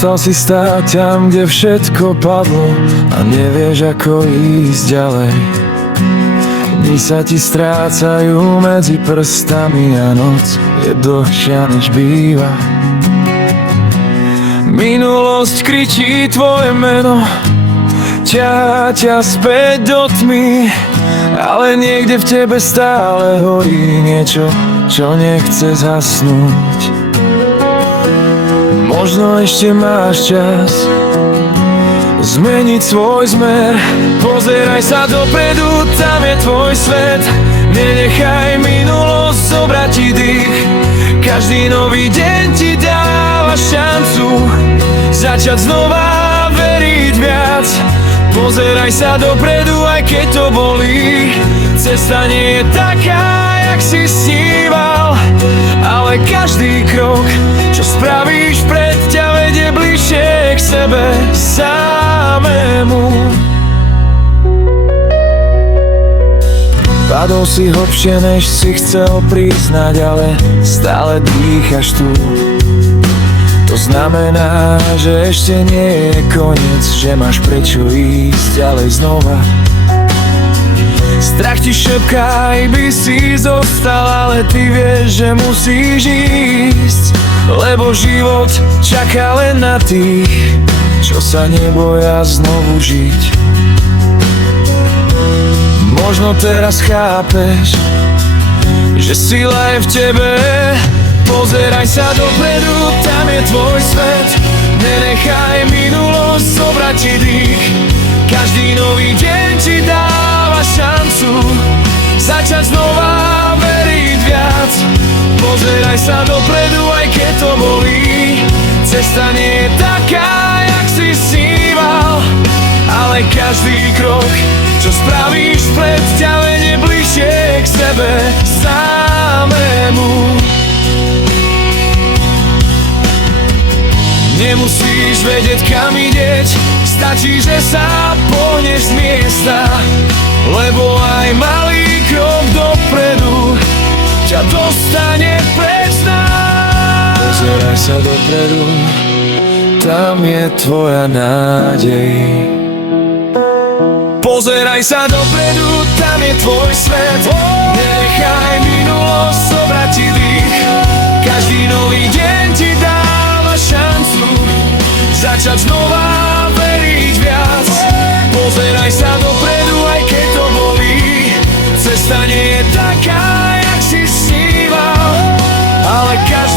Ostal si stáť tam, kde všetko padlo a nevieš, ako ísť ďalej. Dni sa ti strácajú medzi prstami a noc je dlhšia, než býva. Minulosť kričí tvoje meno, ťahá ťa späť do tmy, ale niekde v tebe stále horí niečo, čo nechce zhasnúť. Možno ešte máš čas zmeniť svoj smer. Pozeraj sa dopredu, tam je tvoj svet. Nenechaj minulosť zobrať ti dých. Každý nový deň ti dáva šancu začať znova veriť viac. Pozeraj sa dopredu, aj keď to bolí. Cesta nie je taká, jak si sníval, ale každý krok, čo spravíš vpred, ťa vedie bližšie k sebe samému. Padol si hlbšie, než si chcel priznať, ale stále dýchaš tu. To znamená, že ešte nie je koniec, že máš prečo ísť ďalej znova. Strach ti šepká, aj by si zostal, ale ty vieš, že musíš ísť, lebo život čaká len na tých, čo sa neboja znovu žiť. Možno teraz chápeš, že sila je v tebe. Pozeraj sa dopredu, tam je tvoj svet. Nenechaj minulosť zobrať ti dých. Každý nový deň ti dáva šancu začať znova veriť viac. Pozeraj sa dopredu, aj keď to bolí. Cesta nie je taká, jak si sníval, ale každý krok, čo spravíš vpred, ťa vedie bližšie k sebe samému. Nemusíš vedieť, kam idieť, stačí, že sa pohneš z miesta, lebo aj malý krok dopredu ťa dostane preč nás. Pozeraj sa dopredu, tam je tvoja nádej. Pozeraj sa dopredu, tam je tvoj svet. Nenechaj minulosť zobrať ti dých. Každý nový deň ti dáva šancu začať znova veriť viac. Pozeraj sa dopredu, aj keď to bolí. Cesta nie je taká, jak si sníval, ale každý